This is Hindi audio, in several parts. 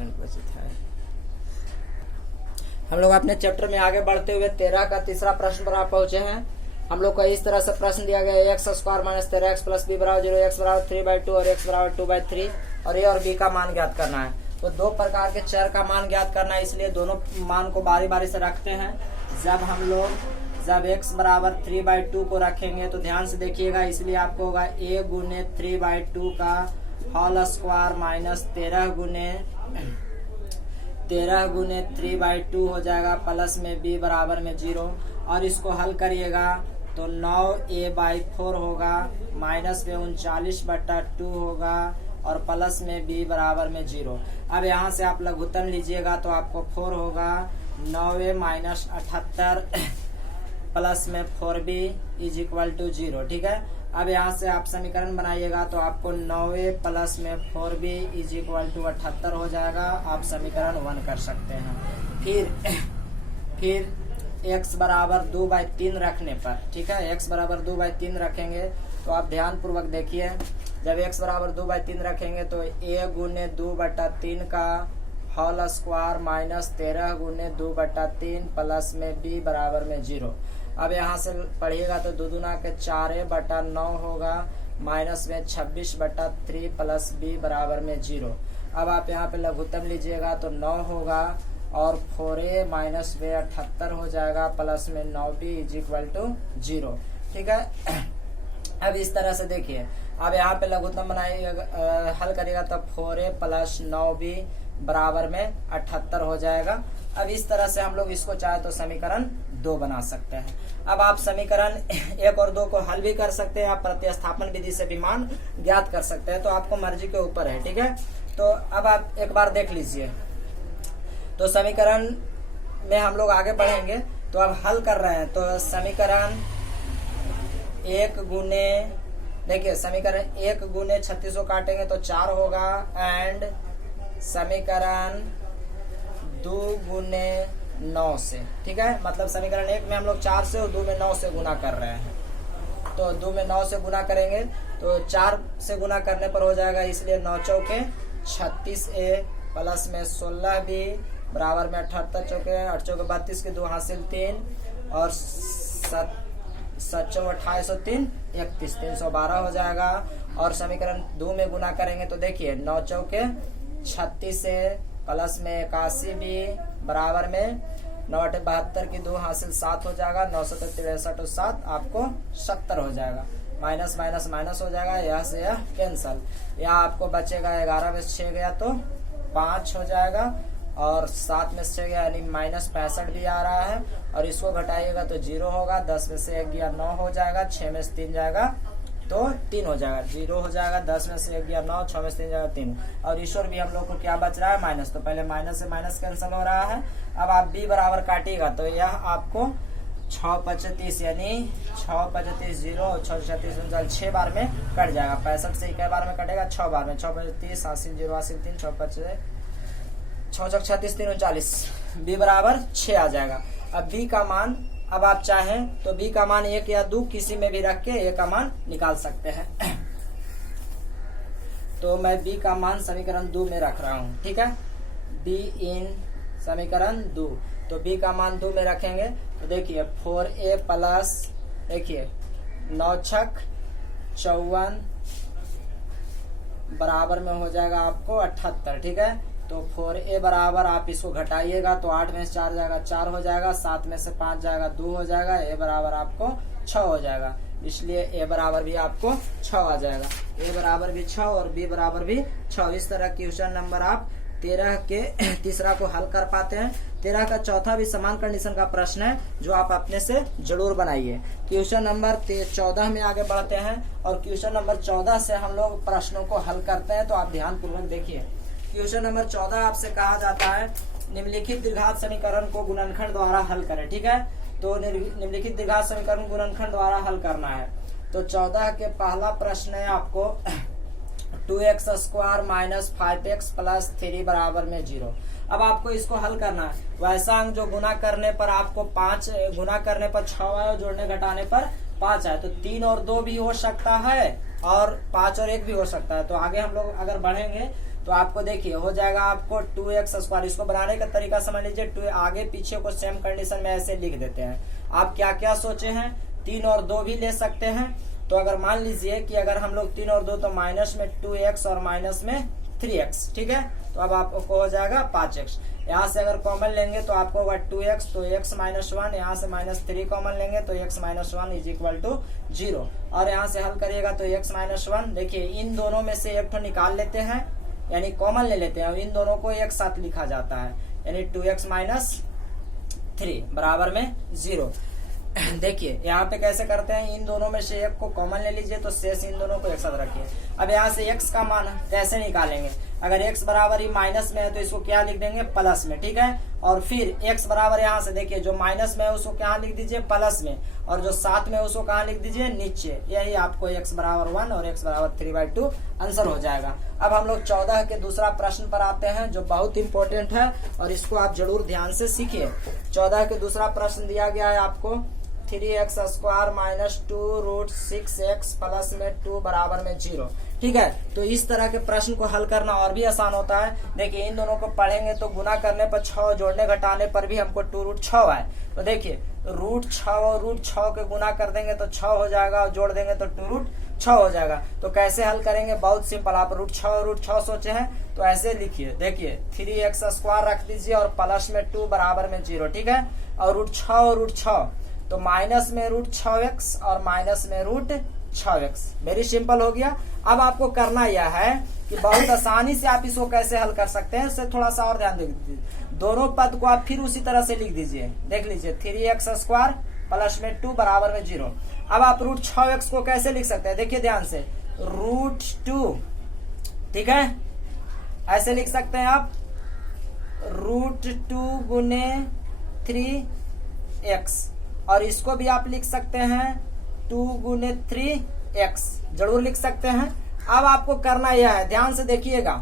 बचित है। हम लोग अपने चैप्टर में आगे बढ़ते हुए 13 का तीसरा प्रश्न पर आप पहुंचे हैं। हम लोग को इस तरह से प्रश्न दिया गया है, X square minus 13x plus B बराबर 0, एक्स बराबर 3/2 और एक्स बराबर 2/3 और ए और बी का मान ज्ञात करना है। तो दो प्रकार के चर का मान ज्ञात करना है, इसलिए दोनों मान को बारी बारी से रखते हैं। जब x बराबर 3/2 को रखेंगे तो ध्यान से देखिएगा, इसलिए आपको होगा a गुने 3/2 का होल स्क्वायर माइनस 13 गुने 3/2 हो जाएगा प्लस में b बराबर में 0 और इसको हल करिएगा तो 9a/4 होगा माइनस में 39/2 होगा और प्लस में b बराबर में 0। अब यहाँ से आप लघुत्तम लीजिएगा तो आपको 4 होगा 9a माइनस 78 प्लस में 4b इज इक्वल टू 0। ठीक है, अब यहाँ से आप समीकरण बनाइएगा तो आपको 9a प्लस में 4b इज इक्वल टू 78 हो जाएगा। आप समीकरण 1 कर सकते हैं। फिर x बराबर 2/3 रखने पर, ठीक है, x बराबर 2/3 रखेंगे तो आप ध्यान पूर्वक देखिए, जब x बराबर 2/3 रखेंगे तो a गुने 2/3 का होल स्क्वायर माइनस 13 गुने 2/3 प्लस में b बराबर में 0। अब यहाँ से पढ़िएगा तो 2 दूना के 4a/9 होगा माइनस में 26/3 प्लस b बराबर में 0। अब आप यहाँ पे लघुत्तम लीजिएगा तो 9 होगा और 4a माइनस में 78 हो जाएगा प्लस में 9b इज इक्वल टू 0। ठीक है, अब इस तरह से देखिए, अब यहाँ पे लघुत्तम बनाइएगा, हल करिएगा तो 4a प्लस 9b बराबर में 78 हो जाएगा। अब इस तरह से हम लोग इसको चाहे तो समीकरण 2 बना सकते हैं। अब आप समीकरण 1 और 2 को हल भी कर सकते हैं, आप प्रतिस्थापन विधि से भी मान ज्ञात कर सकते हैं, तो आपको मर्जी के ऊपर है। ठीक है, तो अब आप एक बार देख लीजिए, तो समीकरण में हम लोग आगे बढ़ेंगे तो अब हल कर रहे हैं तो समीकरण 1 गुने, देखिए समीकरण 1 गुने 36 को काटेंगे तो 4 होगा एंड समीकरण 2 गुने 9 से, ठीक है, मतलब समीकरण 1 में हम लोग 4 से और 2 में 9 से गुना कर रहे हैं, तो 2 में 9 से गुना करेंगे तो 4 से गुना करने पर हो जाएगा, इसलिए 9 चौके 36a प्लस में 16b बराबर में 78 चौके 8 चौके 32 के 2 हासिल 3 और 7 28 3 31 312 हो जाएगा। और समीकरण 2 में गुना करेंगे तो देखिए 9 चौके 36a प्लस में 81b बराबर में 9 8 72 की 2 हासिल 7 हो जाएगा, 9 7 63 और 7 आपको 70 हो जाएगा। माइनस माइनस माइनस हो जाएगा, यह से यह कैंसल, यहाँ आपको बचेगा 11 में 6 गया तो 5 हो जाएगा और 7 में 6 गया यानी माइनस 65 भी आ रहा है और इसको घटाइएगा तो 0 होगा, 10 में से 1 गया 9 हो जाएगा, 6 में से 3 जाएगा तो 3 हो जाएगा, 0 हो जाएगा, 10 में से 1 गया 9, 6 में से 3 जाएगा 3 और ईश्वर भी हम लोग को क्या बच रहा है माइनस, तो पहले माइनस से माइनस कैंसिल हो रहा है। अब आप b बराबर काटिएगा तो यह आपको 6×25 यानी 6×25 0 और 6×36 6 बार में कट जाएगा, 65 से कई बार में कटेगा 6 बार में, 6×25 हासिल 0 हासिल 3 6×36 39 b बराबर 6 आ जाएगा। अब b का मान, अब आप चाहें तो b का मान 1 या 2 किसी में भी रख के a का मान निकाल सकते हैं। तो मैं b का मान समीकरण 2 में रख रहा हूँ, ठीक है, b इन समीकरण 2, तो b का मान 2 में रखेंगे तो देखिए 4a प्लस, देखिए 9 छक 54 बराबर में हो जाएगा आपको 78, ठीक है, तो 4a बराबर आप इसको घटाइएगा तो 8 में से 4 जाएगा 4 हो जाएगा, 7 में से 5 जाएगा 2 हो जाएगा, a बराबर आपको 6 हो जाएगा, इसलिए a बराबर भी आपको 6 आ जाएगा, a बराबर भी 6 और b बराबर भी 6। इस तरह क्वेश्चन नंबर आप 13 के तीसरा को हल कर पाते हैं। 13 का चौथा भी समान कंडीशन का प्रश्न है जो आप अपने से जरूर बनाइए। क्वेश्चन नंबर 14 में आगे बढ़ते हैं और क्वेश्चन नंबर 14 से हम लोग प्रश्नों को हल करते हैं, तो आप ध्यान पूर्वक देखिए। क्वेश्चन नंबर 14 आपसे कहा जाता है निम्नलिखित द्विघात समीकरण को गुणनखंड द्वारा हल करें, ठीक है, तो निम्नलिखित द्विघात समीकरण गुणनखंड द्वारा हल करना है। तो 14 के पहला प्रश्न है आपको 2x square minus 5x plus 3 बराबर में 0। अब आपको इसको हल करना है, वैसा अंक जो गुना करने पर आपको 5 गुना करने पर 6 आए, जोड़ने घटाने पर 5 आए, तो 3 और 2 भी हो सकता है और 5 और 1 भी हो सकता है। तो आगे हम लोग अगर बढ़ेंगे तो आपको देखिए हो जाएगा आपको 2x²। इसको बनाने का तरीका समझ लीजिए, 2 आगे पीछे को सेम कंडीशन में ऐसे लिख देते हैं। आप क्या क्या सोचे हैं, 3 और 2 भी ले सकते हैं। तो अगर मान लीजिए कि अगर हम लोग 3 और 2 तो माइनस में 2x और माइनस में 3x, ठीक है। तो अब आपको हो जाएगा 5x। यहाँ से अगर कॉमन लेंगे तो आपको होगा 2x, तो x माइनस 1, यहाँ से -3 कॉमन लेंगे तो x minus 1 is equal to 0। और यहाँ से हल करिएगा तो x माइनस 1, देखिए इन दोनों में से एक तो निकाल लेते हैं, यानी कॉमन ले लेते हैं, और इन दोनों को एक साथ लिखा जाता है, यानी 2x माइनस 3 बराबर में 0। देखिए यहाँ पे कैसे करते हैं, इन दोनों में से एक को कॉमन ले लीजिए तो शेष इन दोनों को एक साथ रखिए। अब यहाँ से x का मान कैसे निकालेंगे, अगर x बराबर ही माइनस में है तो इसको क्या लिख देंगे, प्लस में, ठीक है। और फिर x बराबर यहाँ से देखिए जो माइनस में है उसको क्या लिख दीजिए, प्लस में, और जो साथ में है उसको कहाँ लिख दीजिए, नीचे। यही आपको x बराबर 1 और x बराबर 3/2 आंसर हो जाएगा। अब हम लोग 14 के दूसरा प्रश्न पर आते हैं, जो बहुत इंपॉर्टेंट है और इसको आप जरूर ध्यान से सीखिए। 14 के दूसरा प्रश्न दिया गया है आपको 3x² माइनस 2√6x प्लस में 2 बराबर में 0, ठीक है। तो इस तरह के प्रश्न को हल करना और भी आसान होता है। देखिए इन दोनों को पढ़ेंगे तो गुना करने पर 6, जोड़ने घटाने पर भी हमको 2√6 आए। तो देखिए √6 और √6 के गुना कर देंगे तो 6 हो जाएगा, और जोड़ देंगे तो 2√6 हो जाएगा। तो कैसे हल करेंगे, बहुत सिंपल। आप √6 और √6 सोचे हैं तो ऐसे लिखिए, देखिए 3x² रख दीजिए और प्लस में 2 बराबर में 0, ठीक है। और √6 और √6 तो माइनस में √6x और माइनस में √6x, वेरी सिंपल हो गया। अब आपको करना यह है कि बहुत आसानी से आप इसको कैसे हल कर सकते हैं, इससे थोड़ा सा और ध्यान दे दीजिए। दोनों पद को आप फिर उसी तरह से लिख दीजिए, देख लीजिए 3x² प्लस में 2 बराबर में 0। अब आप √6x को कैसे लिख सकते हैं, देखिए ध्यान से, √2, ठीक है, ऐसे लिख सकते हैं आप, √2 गुने 3x, और इसको भी आप लिख सकते हैं 2 गुने 3x, जरूर लिख सकते हैं। अब आपको करना यह है, ध्यान से देखिएगा,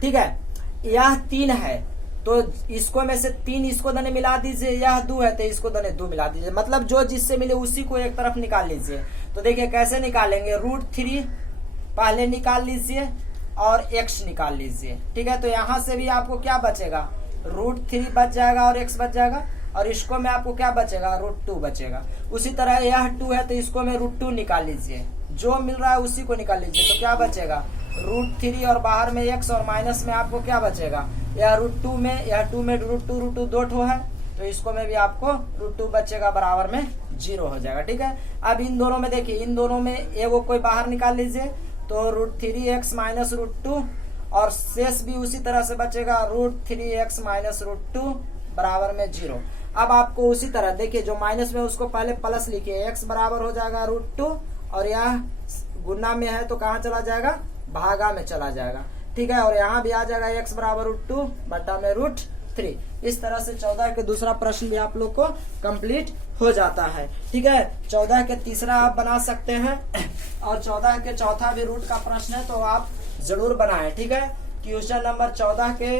ठीक है। यह 3 है तो इसको में से 3 इसको दने मिला दीजिए, यह 2 है तो इसको दने 2 मिला दीजिए, मतलब जो जिससे मिले उसी को एक तरफ निकाल लीजिए। तो देखिए कैसे निकालेंगे, √3 पहले निकाल लीजिए और x निकाल लीजिए, ठीक है। तो यहां से भी आपको क्या बचेगा, √3 बच जाएगा और x बच जाएगा, और इसको में आपको क्या बचेगा, √2 बचेगा। उसी तरह यह 2 है तो इसको में √2 निकाल लीजिए, जो मिल रहा है उसी को निकाल लीजिए। तो क्या बचेगा, √3 और बाहर में x और माइनस में आपको क्या बचेगा, यह √2 में, यह 2 में √2 2 ठो है तो इसको में भी आपको √2 बचेगा, बराबर में 0 हो जाएगा, ठीक है। अब इन दोनों में देखिए, इन दोनों में एगो कोई बाहर निकाल लीजिए तो √3x माइनस √2, और शेष भी उसी तरह से बचेगा, √3x माइनस √2 बराबर में 0। अब आपको उसी तरह देखिए जो माइनस में उसको पहले प्लस लिखिए, x बराबर हो जाएगा √2, और यह गुना में है तो कहाँ चला जाएगा, भागा में चला जाएगा, ठीक है। और यहाँ भी आ जाएगा x बराबर √2 बटा में √3। इस तरह से 14 के दूसरा प्रश्न भी आप लोग को कंप्लीट हो जाता है, ठीक है। 14 के तीसरा आप बना सकते हैं, और 14 के चौथा भी रूट का प्रश्न है तो आप जरूर बनाएं, ठीक है। क्वेश्चन नंबर 14 के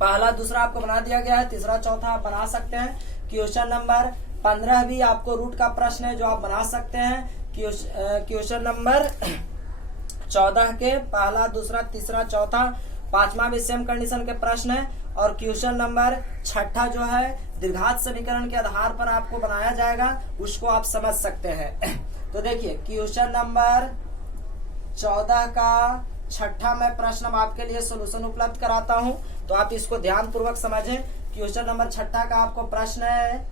पहला दूसरा आपको बना दिया गया है, तीसरा चौथा आप बना सकते हैं। क्वेश्चन नंबर 15 भी आपको रूट का प्रश्न है जो आप बना सकते हैं। क्वेश्चन नंबर 14 के पहला दूसरा तीसरा चौथा पांचवा भी सेम कंडीशन के प्रश्न है। और क्वेश्चन नंबर 6 जो है द्विघात समीकरण के आधार पर आपको बनाया जाएगा, उसको आप समझ सकते हैं। तो देखिए क्वेश्चन नंबर 14 का 6 में प्रश्न हम आपके लिए सोल्यूशन उपलब्ध कराता हूं, तो आप इसको ध्यान पूर्वक समझें। क्वेश्चन नंबर 6 का आपको प्रश्न है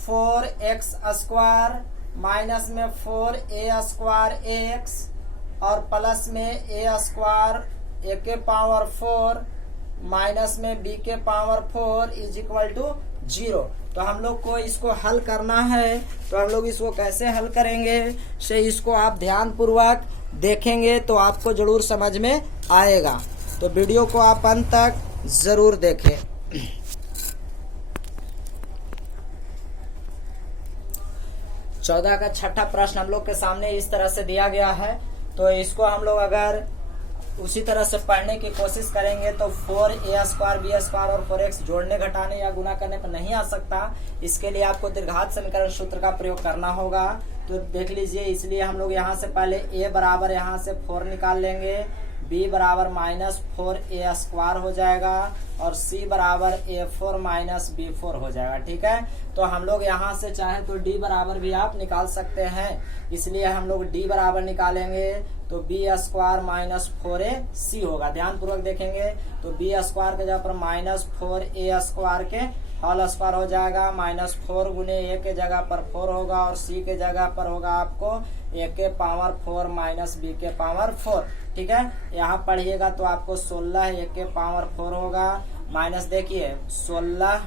4x² माइनस में 4a² और प्लस में a² के पावर 4 माइनस में b के पावर 4 इज इक्वल टू 0। तो हम लोग को इसको हल करना है, तो हम लोग इसको कैसे हल करेंगे से इसको आप ध्यान पूर्वक देखेंगे तो आपको जरूर समझ में आएगा। तो वीडियो को आप अंत तक जरूर देखें। चौदह का 6 प्रश्न हम लोग के सामने इस तरह से दिया गया है, तो इसको हम लोग अगर उसी तरह से पढ़ने की कोशिश करेंगे तो 4a² b² और 4x जोड़ने घटाने या गुना करने पर नहीं आ सकता। इसके लिए आपको द्विघात समीकरण सूत्र का प्रयोग करना होगा। तो देख लीजिए, इसलिए हम लोग यहाँ से पहले a बराबर यहाँ से 4 निकाल लेंगे, b बराबर -4a² हो जाएगा और c बराबर a4 - b4 हो जाएगा। ठीक है, तो हम लोग यहाँ से चाहे तो d बराबर भी आप निकाल सकते हैं, इसलिए हम लोग d बराबर निकालेंगे तो b² - 4ac होगा। ध्यान पूर्वक देखेंगे तो b² के जगह पर -4a² के होल स्क्वायर हो जाएगा, -4 गुने a के जगह पर 4 होगा और c के जगह पर होगा आपको a के पावर 4 - b के पावर 4। ठीक है, यहाँ पढ़िएगा तो आपको 16 a के पावर 4 होगा, माइनस देखिए 16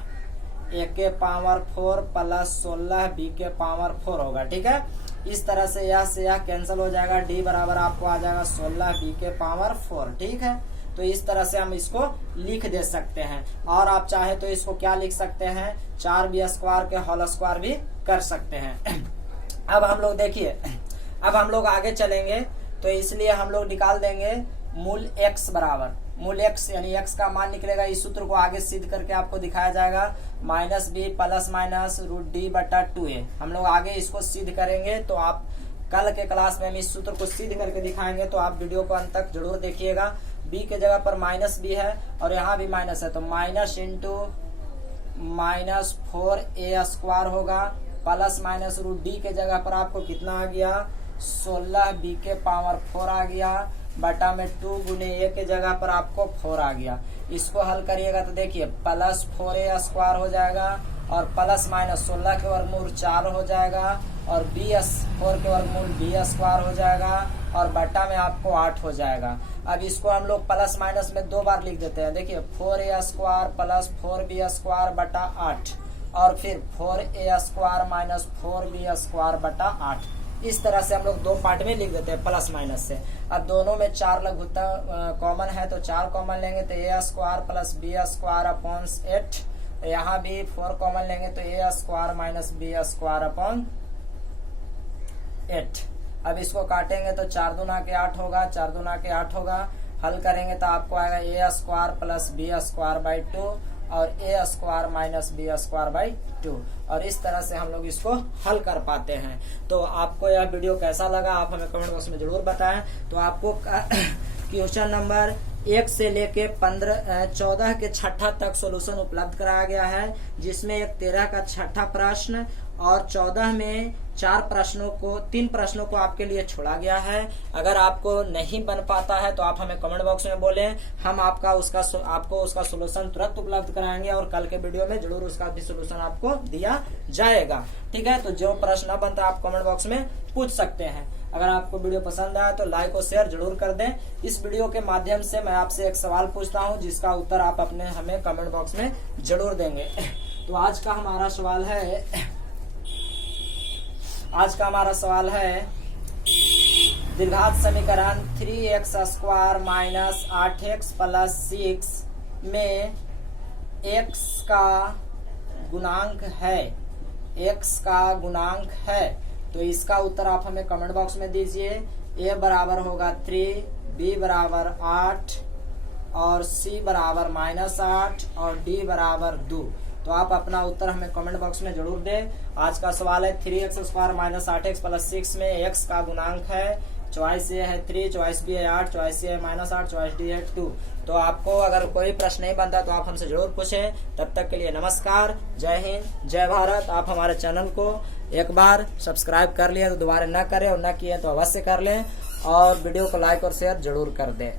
a के पावर 4 प्लस 16 b के पावर 4 होगा। ठीक है, इस तरह से यह कैंसिल हो जाएगा, d बराबर आपको आ जाएगा 16 b के पावर 4। ठीक है, तो इस तरह से हम इसको लिख दे सकते हैं और आप चाहे तो इसको क्या लिख सकते हैं, 4b² के होल स्क्वायर भी कर सकते हैं। अब हम लोग देखिए, अब हम लोग आगे चलेंगे तो इसलिए हम लोग निकाल देंगे मूल x बराबर, मूल x यानी x का मान निकलेगा। इस सूत्र को आगे सिद्ध करके आपको दिखाया जाएगा, -b + -√d/2a। हम लोग आगे इसको सिद्ध करेंगे तो आप कल के क्लास में हम इस सूत्र को सिद्ध करके दिखाएंगे, तो आप वीडियो को अंत तक जरूर देखिएगा। b के जगह पर -b है और यहाँ भी माइनस है, तो माइनस इंटू -4a² होगा प्लस -√d के जगह पर आपको कितना आ गया, 16 b के पावर 4 आ गया बटा में 2 गुने a के जगह पर आपको 4 आ गया। इसको हल करिएगा तो देखिए +4a² हो जाएगा और प्लस -16 के वर्गमूल 4 हो जाएगा और b4 के वर्गमूल b² हो जाएगा और बटा में आपको 8 हो जाएगा। अब इसको हम लोग प्लस माइनस में 2 बार लिख देते हैं। देखिए 4a² प्लस 4b² बटा 8 और फिर 4a² - 4b² बटा 8। इस तरह से हम लोग 2 पार्ट में लिख देते हैं प्लस माइनस से। अब दोनों में 4 लघुत्तम कॉमन है तो 4 कॉमन लेंगे तो a² प्लस b² अपॉन 8। यहाँ भी 4 कॉमन लेंगे तो a² - b² अपॉन 8। अब इसको काटेंगे तो 4 दूना के 8 होगा, 4 दूना के 8 होगा। हल करेंगे तो आपको आएगा a² प्लस b² 2 और a² - b² 2। और इस तरह से हम लोग इसको हल कर पाते हैं। तो आपको यह वीडियो कैसा लगा आप हमें कमेंट बॉक्स में जरूर बताएं। तो आपको क्वेश्चन नंबर 1 से लेके 14 के छठा तक सॉल्यूशन उपलब्ध कराया गया है, जिसमें एक 13 का छठा प्रश्न और 14 में 3 प्रश्नों को आपके लिए छोड़ा गया है। अगर आपको नहीं बन पाता है तो आप हमें कमेंट बॉक्स में बोलें, हम आपको उसका सॉल्यूशन तुरंत उपलब्ध कराएंगे और कल के वीडियो में जरूर उसका भी सॉल्यूशन आपको दिया जाएगा। ठीक है, तो जो प्रश्न न बनता आप कमेंट बॉक्स में पूछ सकते हैं। अगर आपको वीडियो पसंद आया तो लाइक और शेयर जरूर कर दें। इस वीडियो के माध्यम से मैं आपसे एक सवाल पूछता हूं जिसका उत्तर आप अपने हमें कमेंट बॉक्स में जरूर देंगे। तो आज का हमारा सवाल है द्विघात समीकरण 3x² - 8x + 6 में x का गुणांक है। तो इसका उत्तर आप हमें कमेंट बॉक्स में दीजिए। a बराबर होगा 3, b बराबर 8 और c बराबर -8 और d बराबर 2। तो आप अपना उत्तर हमें कमेंट बॉक्स में जरूर दें। आज का सवाल है 3x² - 8x + 6 में x का गुणांक है। चॉइस ए है 3, चॉइस बी है 8, चॉइस सी है -8, चॉइस डी है 2। तो आपको अगर कोई प्रश्न नहीं बनता तो आप हमसे जरूर पूछें। तब तक के लिए नमस्कार, जय हिंद, जय भारत। आप हमारे चैनल को एक बार सब्सक्राइब कर लिए तो दोबारा न करें और न किए तो अवश्य कर लें और वीडियो को लाइक और शेयर जरूर कर दें।